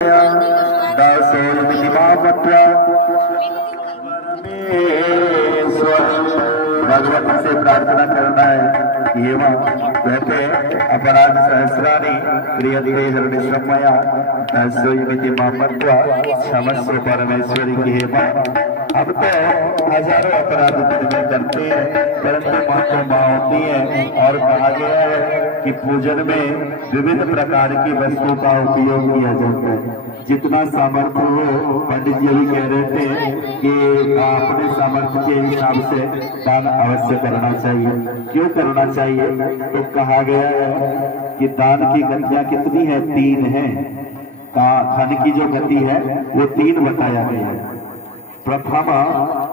भगवती से प्रार्थना करना है। ये कहते अपराध सहस्राणी क्रियते हृदयमया सोयमिति मां मत्वा क्षमस्व परमेश्वरी की हे मां। अब तो हजारों अपराध दिन में करते हैं, परंतु मां तो मां होती है। और कहा गया है कि पूजन में विभिन्न प्रकार की वस्तु का उपयोग किया जाता है। जितना सामर्थ्य हो, पंडित जी भी कह रहे थे कि अपने सामर्थ्य के हिसाब से दान अवश्य करना चाहिए। क्यों करना चाहिए? तो कहा गया है कि दान की गतियां कितनी है? 3 है। धन की जो गति है वो 3 बताया गया है। प्रथम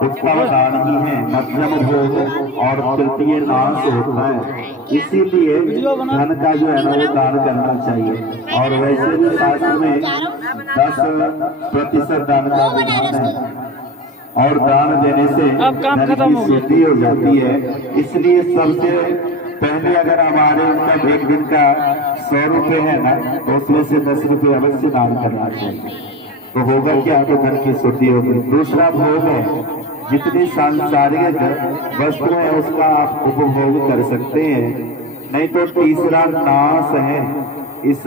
उत्तम दान ही है, मध्यम भोग और तृतीय नाश होता है। इसीलिए धन का जो है ना वो दान करना चाहिए। और वैसे भी शास्त्र में 10% दान का विधान है। और दान देने से धन की शुद्धि हो जाती है। इसलिए सबसे पहले अगर हमारे मतलब एक दिन का 100 रुपये है ना, तो उसमें से 10 रुपये अवश्य दान करना चाहिए। तो होगा क्या? तो धन की शुद्धि होगी। दूसरा भोग है, जितनी सांसारिक वस्तु है उसका आप उपभोग कर सकते हैं। नहीं तो तीसरा नाश है। इस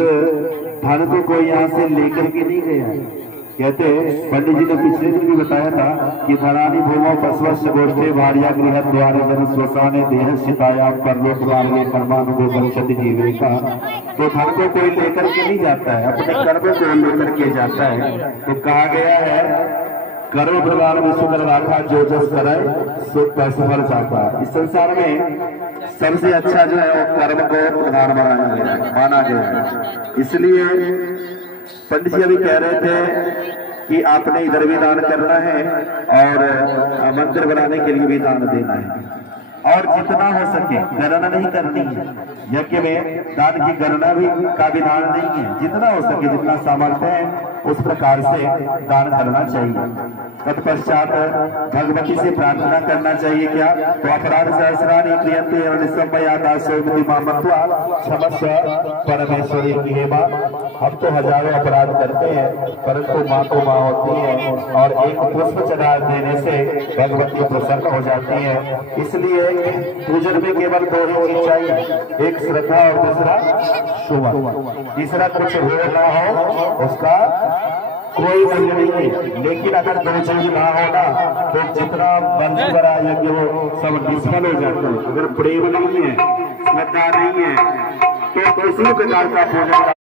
धन को कोई यहाँ से लेकर के नहीं गया। कहते पंडित जी ने पिछले दिन भी बताया था कि धनानि भूमो पशवस्य गोष्ठे भार्या गृह द्वार जन श्वसाने देह शिताया परलोक मार्गे कर्मानुगो गच्छति जीविका। तो धन को कोई लेकर के नहीं जाता है, अपने कर्म को लेकर के जाता है। तो कहा गया है कर्म प्रदान विश्व राखा जो जस करे सो सफल जाता। इस संसार में सबसे अच्छा जो है वो कर्म को प्रधान माना गया है। इसलिए पंडित जी अभी कह रहे थे कि आपने इधर भी दान करना है और मंदिर बनाने के लिए भी दान देना है। और जितना हो सके गणना नहीं करनी है। यज्ञ में दान की गणना भी का विधान नहीं है। जितना हो सके, जितना सामर्थ्य है उस प्रकार से दान करना चाहिए। तत्पश्चात भगवती से प्रार्थना करना चाहिए। क्या? तो अपराध सहस्राणी क्रियते हृदयमया सोयमिति मां मत्वा क्षमस्व परमेश्वरी की हे मां। हम तो हजारों अपराध करते हैं, परंतु मां तो मां होती है। और एक पुष्प चढ़ा देने से भगवती प्रसन्न हो जाती है। इसलिए पूजन में केवल 2 ही चीज चाहिए, एक श्रद्धा और दूसरा शुभ। तीसरा कुछ हो ना हो उसका कोई मूल्य नहीं है। लेकिन अगर 2 चीज ना होना तो जितना बंदी बड़ा यज्ञ हो सब डिस्फल हो जाता है। अगर प्रेम नहीं है, श्रद्धा नहीं है, तो किसी प्रकार का पूजन